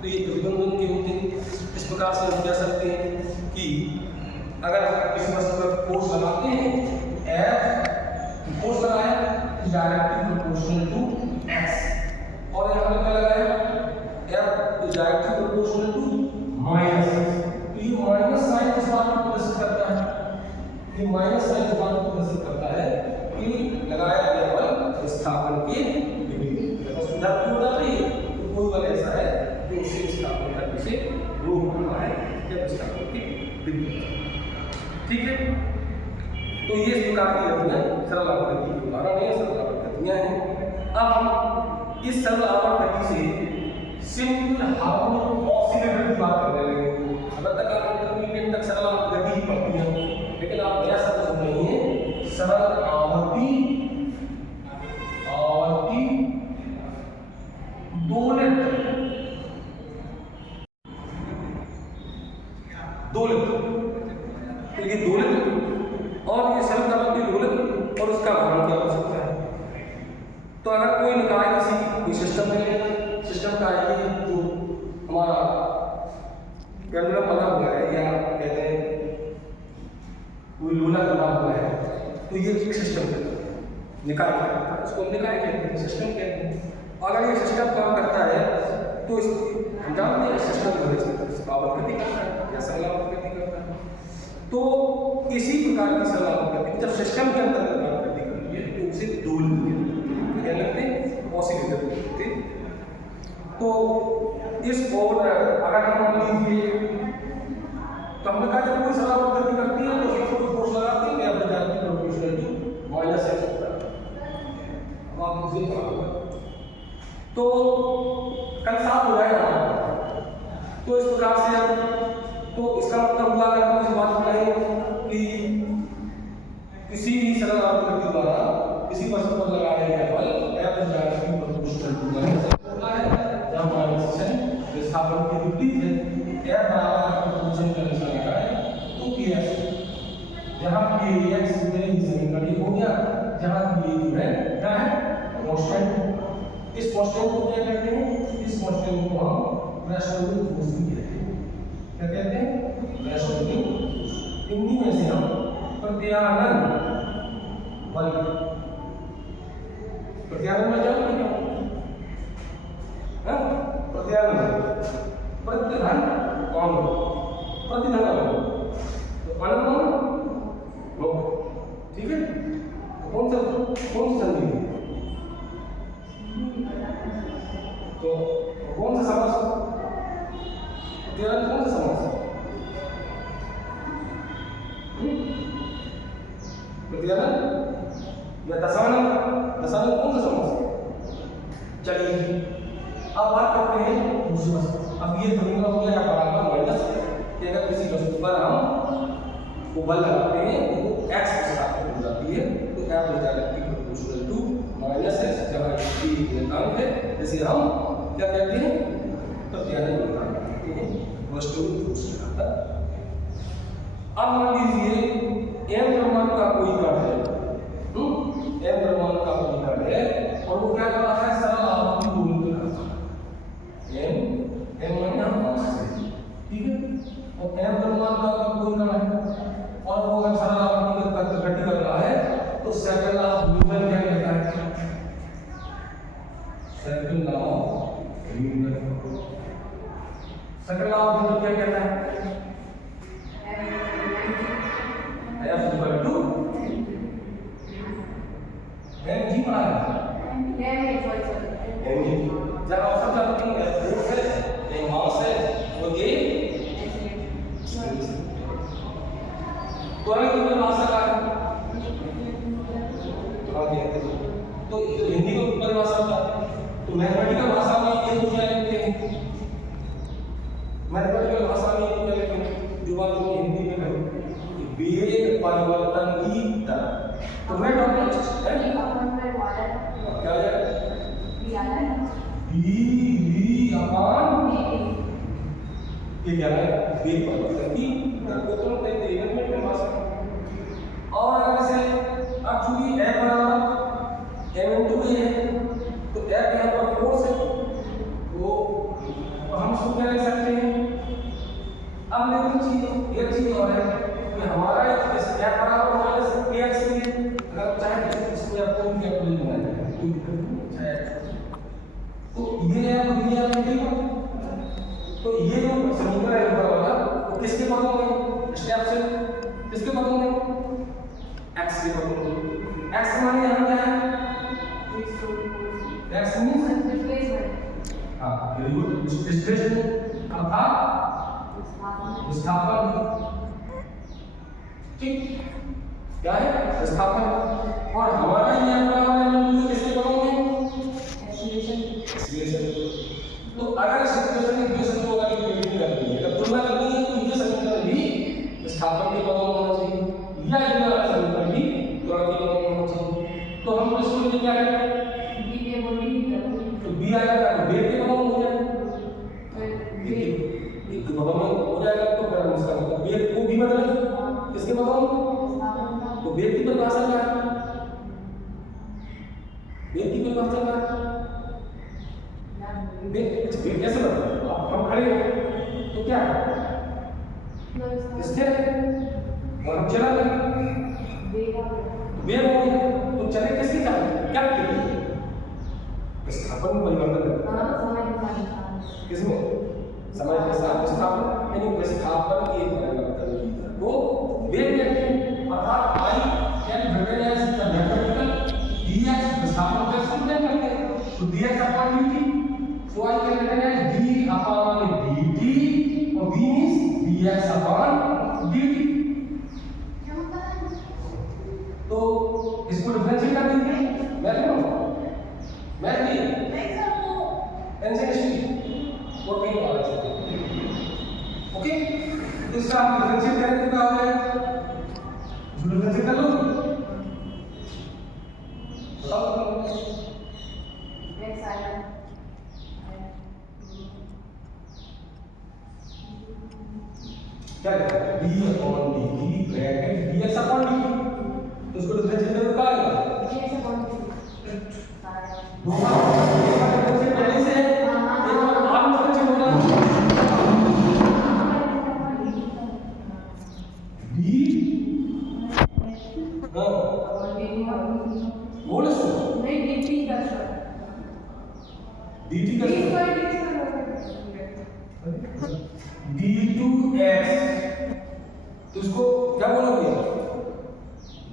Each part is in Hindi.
तो ये प्रतिबंधन के होते हैं। इस प्रकार से हम कह सकते हैं कि अगर किसी वस्तु पर फोर्स लगाते हैं, F फोर्स लगाया डायरेक्टली प्रोपोर्शनल टू x, और यहाँ पे क्या लगाया F is directly proportional to minus. तो ये माइनस साइन इस बात को प्रदर्शित करता है, ये माइनस साइन इस बात को प्रदर्शित करता है कि लगाया गया बल विस्थापन के विपरीत। तो सुविधा क्यों हो रही है, तो कोई बल ऐसा है जो उसे विस्थापन करने से रोक रहा है या विस्थापन के विपरीत। ठीक है, तो ये इस प्रकार की गतियां सरल आवर्त गति के उदाहरण है, सरल आवर्त गतियां हैं। अब हम इस सरल आवर्त गति से सिंपल हार्मोनिक ऑसिलेटर की बात करने लगे। अब तक आप इंटरमीडिएट तक सरल आवर्त गति ही पढ़ती हैं, लेकिन आप नया शब्द सुन रही हैं सरल आवर्ती दोलित तो ये दोलित और ये सरल आवर्ती दोलित और उसका भारण क्या हो सकता है। तो अगर कोई निकाय किसी सिस्टम में, सिस्टम का ये जो हमारा पेंडुलम बना हुआ है या कहते हैं कोई लोला बना हुआ है, तो ये एक सिस्टम है, निकाय कहते हैं, इसको निकाय कहते हैं, सिस्टम कहते हैं। अगर ये सिस्टम काम करता है तो हम जानते हैं सिस्टम जो है आवर्त गति करता है या सरल आवर्त गति करता है। तो इसी प्रकार की सरल आवर्त गति जब सिस्टम के अंतर्गत आवर्त गति करती है तो उसे दोलित क्या लगते हैं, ऑसिलेटर कहते हैं। तो इस और अगर हम मान लीजिए तो हमने कहा जब कोई सरल आवर्त गति करती है तो उसको फोर्स लगाते हैं या directly proportional to minus x होता है। अब आप मुझे बताओ तो कल साफ हो जाएगा। तो इस प्रकार से तो इसका मतलब हुआ अगर हम इस बात करें कि किसी भी सरल आवर्त गति द्वारा किसी वस्तु पर लगाया गया बल F directly proportional to minus होता है, जहां माइनस से विस्थापन के विपरीत है। F बराबर प्रोपोर्शनल का निशान लगाए तो Ps, जहां Kx मेरी जमीन का डी हो गया, जहां K जो है क्या है कांस्टेंट। इस कांस्टेंट को क्या कहते हैं, इस कांस्टेंट को हम रेसोनेटिंग फोर्स भी कहते हैं। क्या कहते हैं, रेसोनेटिंग फोर्स। इन्हीं में से हम प्रत्यानयन बल, प्रत्यानयन में जानते हैं क्या, प्रत्यानयन प्रतिधन कौन, प्रतिधन तो अनमोल लो, ठीक है। कौन सा संधि है, तो कौन सा समास, प्रत्यानयन कौन सा समास है, प्रत्यानयन या दशानन, दशानन कौन सा समास है। चलिए अब बात करते हैं दूसरी वस्तु। अब ये फॉर्मूला हो गया बराबर माइनस कि अगर किसी वस्तु पर हम को बल लगाते हैं तो वो x विस्थापित हो जाती है, तो F is directly proportional to minus x, जहां t नियतांक है, जैसे हम क्या कहते हैं प्रत्यानयन नियतांक कहते हैं, वस्तु फोर्स लगाता है। अब मान लीजिए m द्रव्यमान का कोई कण है, m द्रव्यमान का कोई कण है और वो क्या कर रहा है, सरल आवर्ती दोलित कर रहा है, m माने हम मास है, ठीक है। और m द्रव्यमान का कोई कण है और वो अगर सरल आवर्ती गति कर रहा है तो सेकंड लॉ ऑफ न्यूटन क्या कहता है, second law of Newton, second law of Newton क्या कहता है, F इक्वल टू mg बना है, mg जब ऑप्शन चलती है फोर्स है, ये मास है, और ये त्वरण की परिभाषा का है, तो हिंदी को परिभाषा होता है, तो मैथमेटिकल भाषा में ये हो क्या लिखते हैं, मैथमेटिकल भाषा में ये क्या लिखते हैं, जो बात हमने हिंदी में कही वेग परिवर्तन की दर, तो मैं डॉक्टर क्या है v अपॉन ये क्या है, वेग परिवर्तन की दर को तो कहते हैं मैथमेटिकल भाषा। और अगर इसे अब चूंकि F बराबर m into a है तो F यहाँ पर फोर्स है, तो हम इसको क्या लिख सकते हैं? अब देखो एक चीज और है कि हमारा इस क्या बराबर माइनस ax भी है। अगर चाहे इसको आपको भी कैपिटल बनाना है कोई दिक्कत नहीं चाहे, तो ये है और ये है, ठीक है। तो ये जो समीकरण है ऊपर वाला वो किसके पदों में, स्टेप से किसके पदों में, x के पदों में। x माने यहाँ क्या है, x मींस रिप्लेसमेंट, हां वेरी गुड, डिस्प्लेसमेंट अर्थात विस्थापन, ठीक क्या है, विस्थापन। और हमारा ये वाला किसके पदों में, एक्सीलरेशन। तो अगर सिचुएशन इक्वेशन को अगर इंटीग्रेट करनी है, अगर तुलना करनी है, तो ये समीकरण भी विस्थापन के पदों में होना चाहिए या ये वाला समीकरण भी त्वरण के पदों में होना चाहिए। तो हम इसको लिए क्या करें, तो b आएगा तो वेग के पदों में हो जाएगा, एक पदों में हो जाएगा। तो फिर हम इसका मतलब वेग को भी बदलें किसके पदों में, तो वेग की परिभाषा क्या है, वेग की परिभाषा क्या है, वेग कैसे बदला, हम खड़े हैं तो क्या है स्थिर और हम चला गए वेग हो गया, तो चले किसके साथ, क्या किया, विस्थापन में परिवर्तन करना, किसमें, समय के साथ विस्थापन, यानी विस्थापन के परिवर्तन की दर को वेग कहते हैं। अर्थात i can written as the mathematical dx, विस्थापन का समीकरण करते हैं तो dx upon dt, so I can written as d upon dt और v means dx upon dt। तो इसको डिफरेंशिएट कर दीजिए, मैथ में एनसीएसटी और कई बार ओके। तो इसका आप डिफरेंशिएट करेंगे तो क्या हो जाएगा, इसको डिफरेंशिएट कर लो, क्या d upon dt bracket dx upon dt, तो इसको डिफरेंशिएट करो क्या आएगा, dx upon dt दो बार डिफरेंशिएट पहले से है, एक बार बाद में डिफरेंशिएट होगा d बोलो सो नहीं dt का d2x, तो इसको क्या बोलोगे,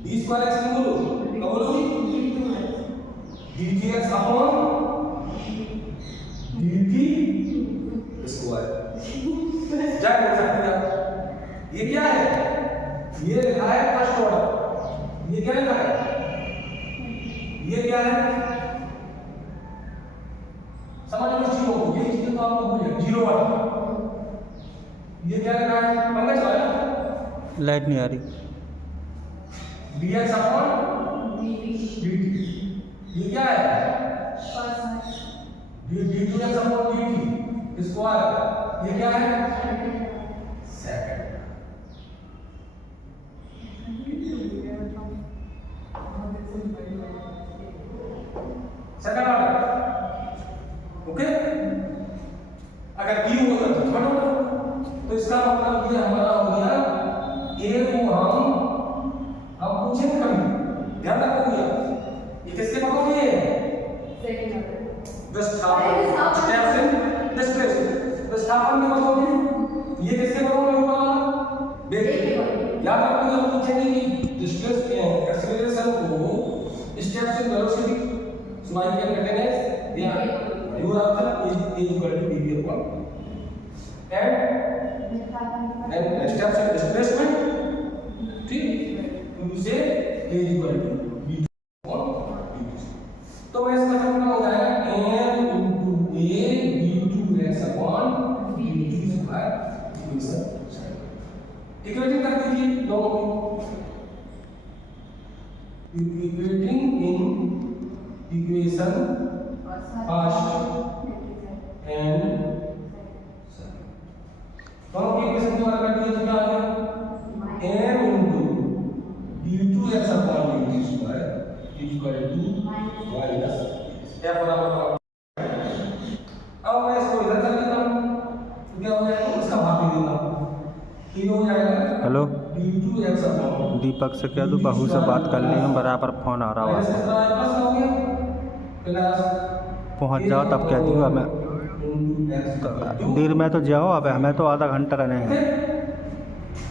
d स्क्वायर x नहीं बोलो, क्या बोलोगे, d2x अपॉन dt स्क्वायर, क्या बोल सकते हैं। ये क्या है, ये लिखा है फर्स्ट ऑर्डर, ये क्या लिखा है, ये क्या है, समझ में जीरो, ये चीज तो आपको भूल जाए, जीरो वाला ये क्या लिखा है, पंकज वाला लाइट नहीं आ रही, dx अपॉन dt, ये क्या है, d2x अपॉन dt स्क्वायर, ये क्या है, सेकंड। Second order okay. अगर q होता तो थर्ड ऑर्डर, तो इसका मतलब ये हमारा हो गया a को हम पूछेंगे कभी, ध्यान रखोगे ये किसके पदों में है, सेकंड ऑर्डर विस्थापन, स्टेप्स इन डिस्प्लेसमेंट, विस्थापन के पदों में, ये किसके पदों में होगा, वेग। याद रखोगे हम पूछेंगे कि डिस्प्लेसमेंट एक्सीलरेशन को steps in velocity, so I can written as yeah u is equal to dv upon and steps in displacement, ठीक, you say a is equal to b upon dt। तो मैं इसका फॉर्मूला हो जाएगा n into a d2x upon dt square equation कर दीजिए दोनों की, equating in equation first and second, दोनों की इक्वेशन को अगर कर दिए तो क्या आ गया, m into d2x upon dt square is equal to minus f बराबर। अब मैं इसको इधर कर देता हूँ, हेलो d2x अपॉन दीपक से कह दो बहू से बात कर ली हूँ, बराबर फ़ोन आ रहा ऐसे है। प्लस हो गया प्लस पहुँच जाओ तब कह दियो हमें, तो देर में तो जाओ, अब हमें तो आधा घंटा रहने हैं।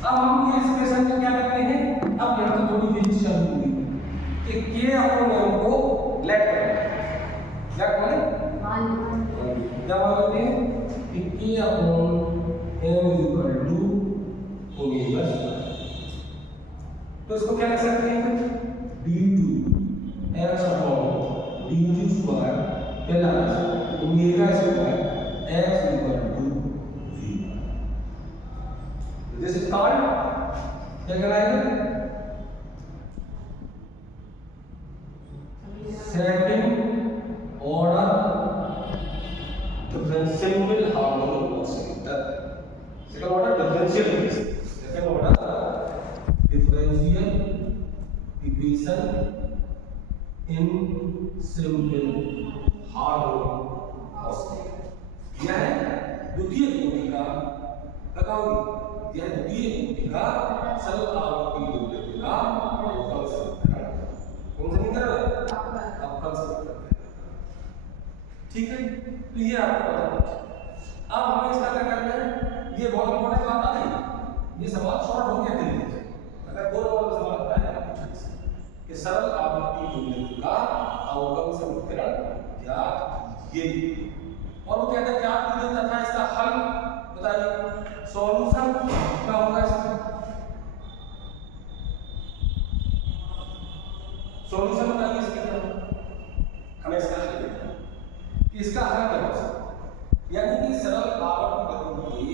अब हम ये एक्सप्रेशन को क्या करते हैं, अब यहाँ तो थोड़ी चीज चालू हुई कि के अपॉन एम को लेट माने क्या मानते हैं कि k upon m equal to omega, तो इसको क्या लिख सकते हैं d2 x upon d2 square plus omega square x equal to 0। This is called क्या कहलाएगा, second order differential harmonic oscillator. Second order differential equation in simple harmonic oscillator. यह द्वितीय कोटि का लगाओगे, यह द्वितीय कोटि का सरल आवर्ती दोलक का अवकल समीकरण। कौन समीकरण है, अवकल समीकरण। ठीक है, तो ये आपको पता है। अब हमें इसका क्या करना है, ये बहुत इंपॉर्टेंट बात आ गई, ये सवाल शॉर्ट हो गया दिल्ली से। अगर दो नंबर का सवाल आता है कि सरल आवर्ती दोलक का अवकल समीकरण क्या ये, और वो कहता है क्या कीजिए तथा इसका हल बताइए, सॉल्यूशन क्या होगा इसका, सॉल्यूशन बताइए इसका क्या होगा, हमें इसका हल देखना कि इसका हल क्या हो सकता है, यानी कि सरल आवर्त गति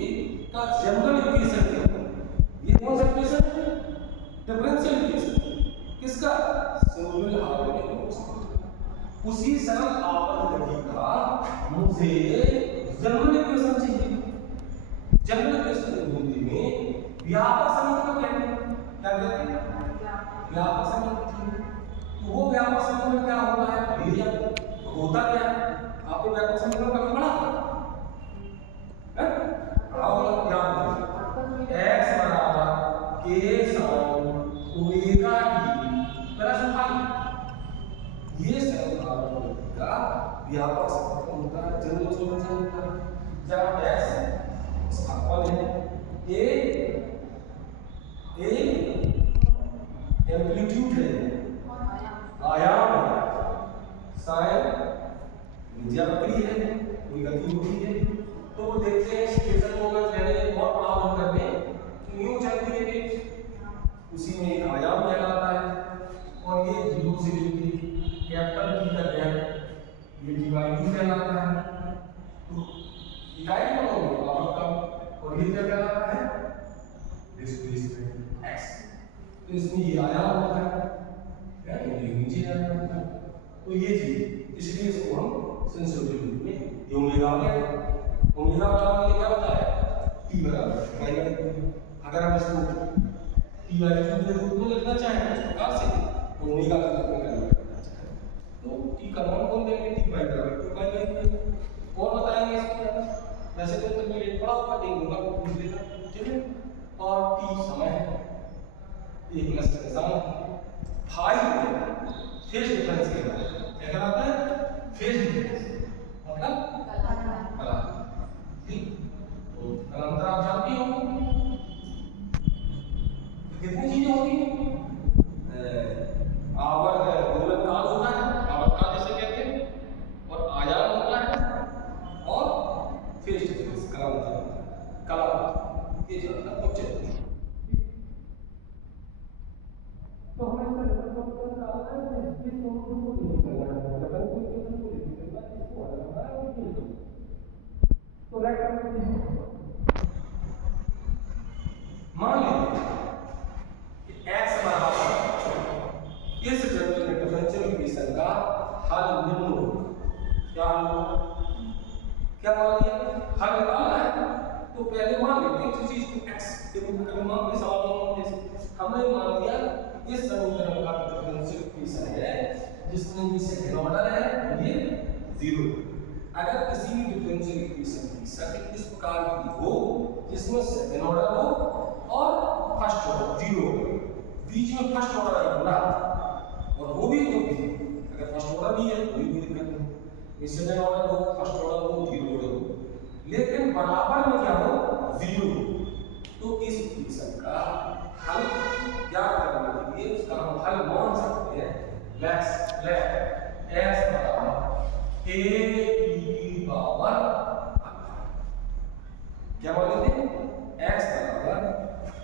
का जनरल इक्वेशन क्या होगा। ये कौन सा इक्वेशन, डिफरेंशियल इक्वेशन किसका, सिंपल हार्मोनिक ऑसिलेटर। उसी सरल आवर्त गति का मुझे जनरल इक्वेशन चाहिए। जनरल इक्वेशन हिंदी में व्यापक समीकरण कहते हैं, क्या कहते हैं, व्यापक समीकरण। तो वो व्यापक समीकरण क्या होता है, भैया होता क्या है, आपको व्यापक समीकरण कभी पढ़ा है, और क्या x बराबर k sin omega t plus phi, ये सरल आवर्त का व्यापक समीकरण होता है, जनरल सॉल्यूशन होता है। जहां x स्थापन है, a एम्पलीट्यूड है, आयाम है, साइन ज्यामिति है, कोई गति होती है, तो वो देखते हैं स्टेशन को अगर पहले बहुत बड़ा बन करके तो यूं चलती है कि उसी में एक आयाम कहलाता है, और ये 0 से लेकर कैपिटल T तक है, ये डिवाइडिंग कहलाता है। तो इकाई बनाओगे आपका, और ये क्या कहलाता है, डिस्प्लेसमेंट x। तो इसमें ये आयाम होता है, ये नीचे आयाम होता है, तो ये चीज, इसलिए इसको हम सेंसिटिव रूप में ओमेगा आ गया, ओमेगा बराबर क्या होता है, t बराबर माइनस। अगर हम इसको t वैल्यू के रूप में लिखना चाहें इस प्रकार से, तो ओमेगा का रूप में कन्वर्ट करना चाहें तो t का मान कौन देंगे, t बराबर 2 देंगे। और बताएंगे इसको, वैसे तो इंटरमीडिएट पढ़ा हुआ देंगे को पूछ लेना, ठीक है। और t समय है, a प्लस का निशान, फाई फेज डिफरेंस क्या कहलाता है, फेज डिफरेंस मतलब कला, ठीक। तो कलांतर आप जानती हो कितनी चीजें होती हैं, आवर्त दोलन काल होता है, आवर्त काल जिसे कहते हैं, और आयाम होता है, और फेज डिफरेंस कला, ये जानना बहुत जरूरी है। तो हमें इसका डिफरेंस निकालना है, इस दोनों को निकालना है, डिफरेंस इक्वेशन को निकालना है, इसको हल करना है, और ये तो लेट करते हैं। मान लेते हैं कि x बराबर इस जनरल डिफरेंशियल इक्वेशन का हल निम्न होगा। क्या हल होगा, क्या मान लिया, हल निकालना है, तो पहले मान लेते हैं किसी चीज को x के मान के सवाल में जैसे हमने मान लिया इस समीकरण का डिफरेंशियल इक्वेशन है जिसमें ये सेकंड ऑर्डर है, ये 0। अगर किसी भी डिफरेंशियल इक्वेशन की शक्ल इस प्रकार की हो जिसमें सेकंड ऑर्डर हो और फर्स्ट फर्स्ट ऑर्डर जीरो, बीच में फर्स्ट ऑर्डर है ना, और वो भी तो अगर फर्स्ट ऑर्डर भी है कोई दिक्कत नहीं, सेकंड ऑर्डर हो, फर्स्ट ऑर्डर हो, जीरो ऑर्डर हो, लेकिन बराबर में क्या हो, जीरो। तो इस इक्वेशन का हल ज्ञात करने के लिए उसका हम हल मान सकते हैं लेट्स लेट x बराबर a की पावर क्या बोल रहे थे, x बराबर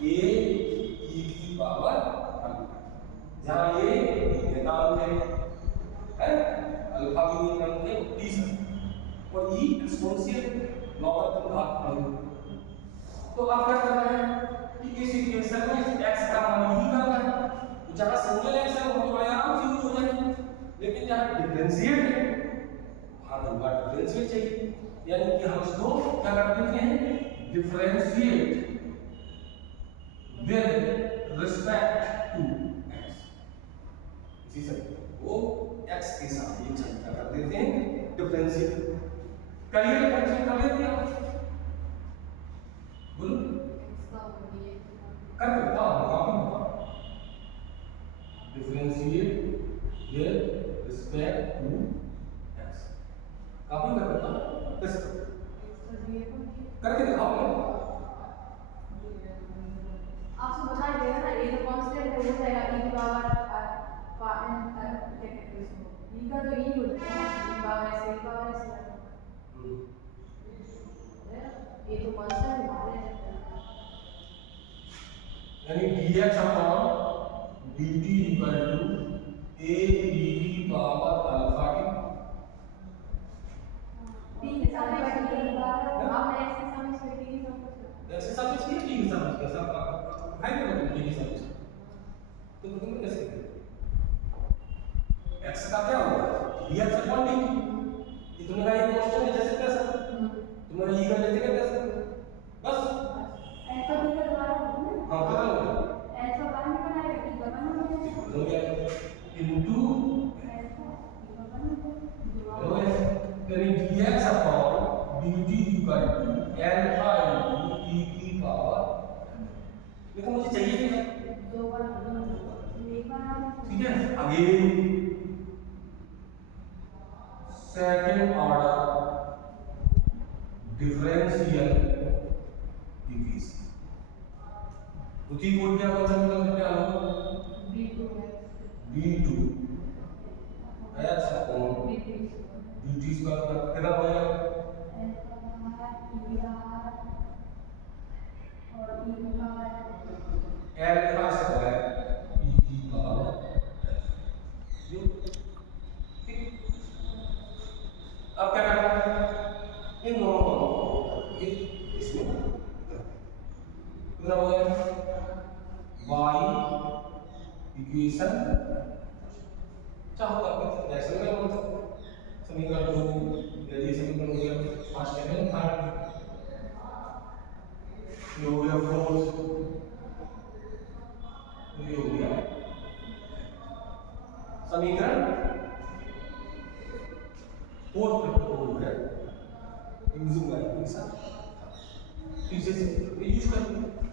a की पावर जहां a निकालते हैं अल्फा भी निकालते हैं t से, और e एक्सपोनेंशियल लॉगरिथम घात। तो अब क्या करना है कि इस इक्वेशन में x का मान ही करना है, तो जहां सिंगल x है वो बड़ा आराम से हो जाएगा, लेकिन जहां डिफरेंशिएट है वहां तो डिफरेंशिएट चाहिए, यानी कि हम इसको क्या कर देते हैं, differentiate with respect to x, इसी से वो x के साथ ये क्या कर देते हैं, डिफरेंशिएट करिए, डिफरेंशिएट कर लेते हैं, बोलो कर देता हूँ काफी, differentiate with respect to x काफी कर देता हूँ, करके दिखाओ। आपसे बता देगा ना, ये तो कांस्टेंट हो जाएगा e की पावर n क्या कहते हैं इसको, e का तो e हो जाएगा, e power s e power s, ये तो कांस्टेंट हमारे यानी dx upon dt equal to a की पावर अल्फा t के साथ t की पावर, आपने x के साथ t की समझ, ऐसे सब कुछ नहीं, ठीक समझ के सब भाई को ठीक समझ, तो तुम कैसे x का क्या होगा, dx अपॉन dt, तुमने कहा ये कांस्टेंट है जैसे कैसे, तुमने e का जैसे कैसे, बस अल्फा t का द्वारा हां पता होगा, अल्फा बाहर निकल आएगा, t का बन हो गया इनटू हो गया, यानी dx upon dt equal to alpha into e की पावर, देखो मुझे चाहिए क्या, दो बार एक बार, ठीक है, again second order differential equation, उसी कोड क्या होगा, मतलब क्या होगा, b2 x upon dt square कितना हो जाएगा, अल्फा स्क्वायर e की पावर, अब क्या करना है, इन दोनों को इसमें कितना हो गया, y इक्वेशन चाहो तो ऐसे में मतलब समीकरण 2 यदि समीकरण हो गया फर्स्ट सेकंड थर्ड, ये हो गया फोर्थ, ये हो गया समीकरण फोर्थ हो गया यूजिंग वाई इक्वेशन, इसे यूज कर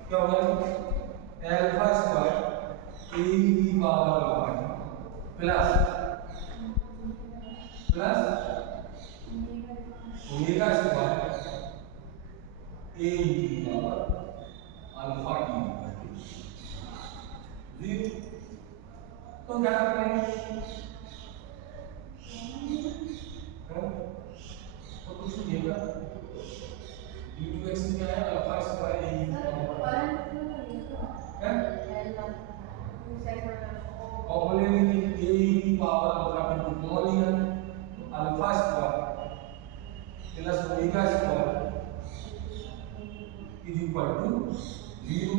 क्या हो गया, अल्फा स्क्वायर a की power plus plus omega square a की पावर अल्फा टी, तो क्या करते हैं, तो कुछ नहीं होगा, d2x क्या है, अल्फा स्क्वायर a की पावर और बोले कि a की पावर अल्फा टू कॉमन लिया, alpha square plus omega square is equal to 0,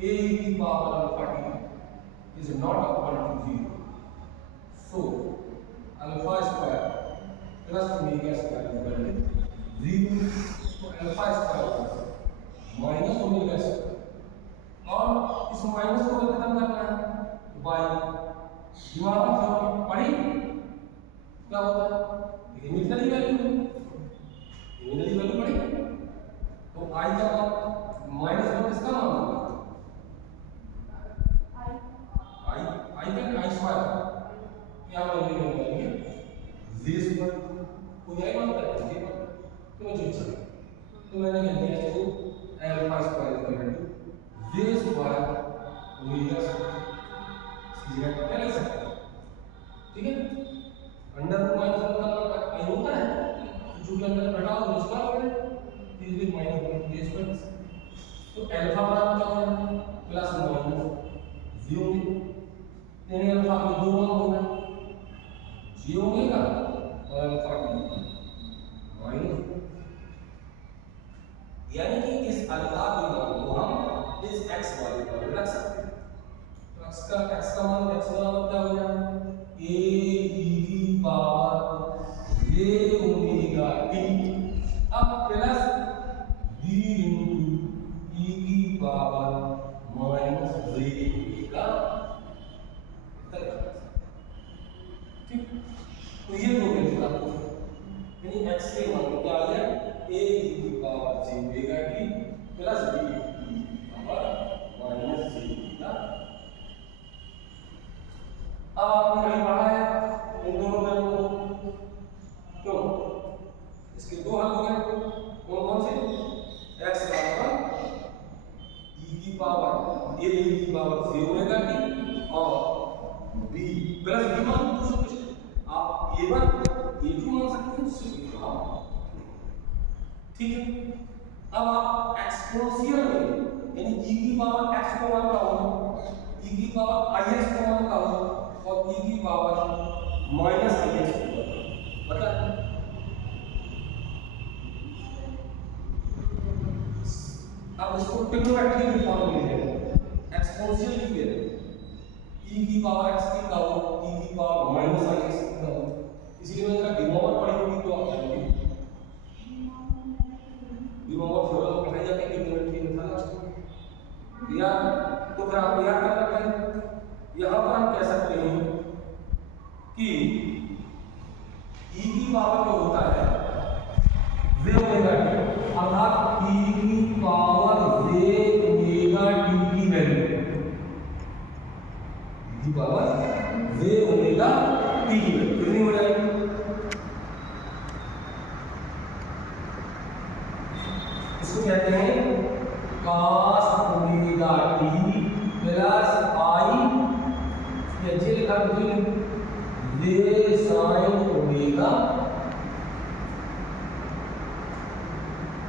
a की power alpha t is not equal to 0, so alpha square plus omega square equal to 0, तो alpha square minus omega square, और इस माइनस को खत्म करना है बाय दिमाग में पढ़ी क्या होता है, इमेजिनरी वैल्यू, इमेजिनरी वैल्यू पढ़ी, तो आई का माइनस वन किसका मान होगा, लिख सकते हैं। तो मैंने कह दिया इसको alpha square equal to j square omega square क्या लिख सकते हैं, ठीक है। अंडर रूट माइनस वन का कहीं होता है जो कि अंदर घटाओ तो स्क्वायर हो गया, इसलिए माइनस जे स्क्वायर। तो अल्फा बराबर क्या होगा प्लस माइनस जी होगी, यानी अल्फा के दो मान होगा जी होगा और अल्फा की माइनस, यानी कि इस अल्फा के मान को हम इस x वाले पर रख सकते हैं। तो x का मान x बराबर क्या हो जाएगा a e की पावर j ओमेगा t अब प्लस b into e की पावर माइनस j ओमेगा, ठीक। तो ये दो वैल्यू आपको यानी x के मान को क्या आ गया a e की power j omega t plus b e की पावर माइनस j ओमेगा। अब आपने कहीं पढ़ा है इन दोनों वैल्यू को, क्यों इसके दो हल हो गए, कौन कौन से x बराबर e की पावर a e की पावर j ओमेगा t और b प्लस b मान दूसरा कुछ आप a1 a2 मान सकते हैं, सिर्फ आप, ठीक है। अब आप एक्सपोनेंशियल में यानी e की पावर x को मान का हो, e की पावर ix को मान का हो और e की पावर माइनस ix को बता, अब इसको ट्रिग्नोमेट्री में फॉर्म में ले एक्सपोनेंशियल की e की पावर x की का हो e की पावर माइनस ix की का हो, इसलिए मैं इसका डिमोवर पढ़ी होगी तो आप जानेंगे डिमोवर थ्योरम पढ़ाई जाती है ट्रिग्नोमेट्री में था लास्ट में, या तो फिर आप याद कर सकते हैं। यहाँ पर हम कह सकते हैं कि e की पावर जो होता है j ओमेगा t, अर्थात e की पावर j ओमेगा t की वैल्यू, e की पावर j ओमेगा t की वैल्यू कितनी हो जाएगी, इसको कहते हैं cos omega t plus i या j लिखा तो j sin ओमेगा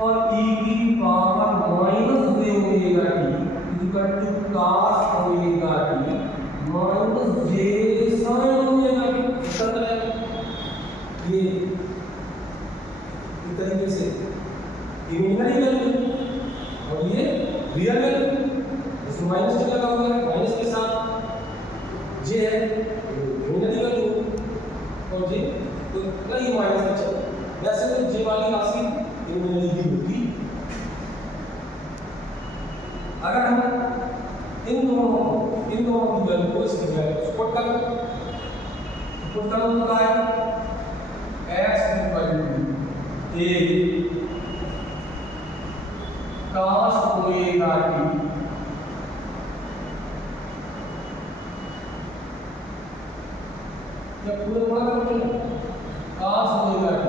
और e की power minus j omega t equal to cos omega t minus j sin omega t, समझ रहे हैं ये इस तरीके से इमेजिनरी वैल्यू और ये रियल वैल्यू, इसमें माइनस j लगा हुआ है, माइनस के साथ j है इमेजिनरी वैल्यू और j तो नहीं माइनस का चल, वैसे तो j वाली राशि इमेजिनरी ही होगी। अगर हम इन दोनों की वैल्यू को इसकी वैल्यू पुट कर तो क्या है x equal to a cos omega t या पूरे पूरा कर लो cos omega t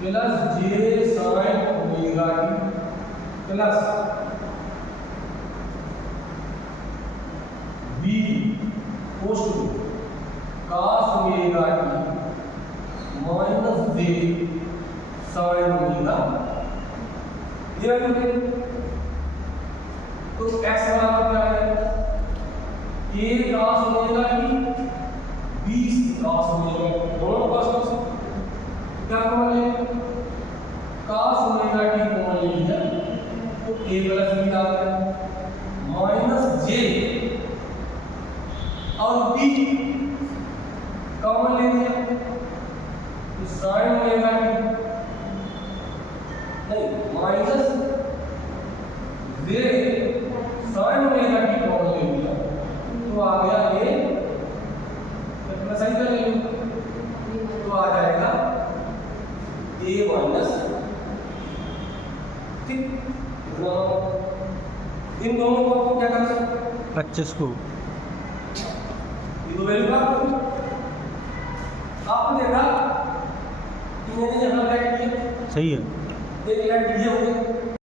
plus j sin omega t plus b cos cos omega t minus j sin omega, ये तो x बराबर क्या है a cos omega t b cos omega, दोनों cos क्या कॉमन है cos ओमेगा t कॉमन ले लिया तो a प्लस b आ गया माइनस j और b कॉमन ले लिया तो sin ओमेगा t नहीं minus j sin omega t common ले लिया तो आ गया a प्लस i कर ले तो आ जाएगा a माइनस, ठीक। इतना इन दोनों को आपको क्या करना है 25 को ये दो वैल्यू आपने देखा कि मैंने यहाँ राइट किया सही है। एक लाइन ये हो गई।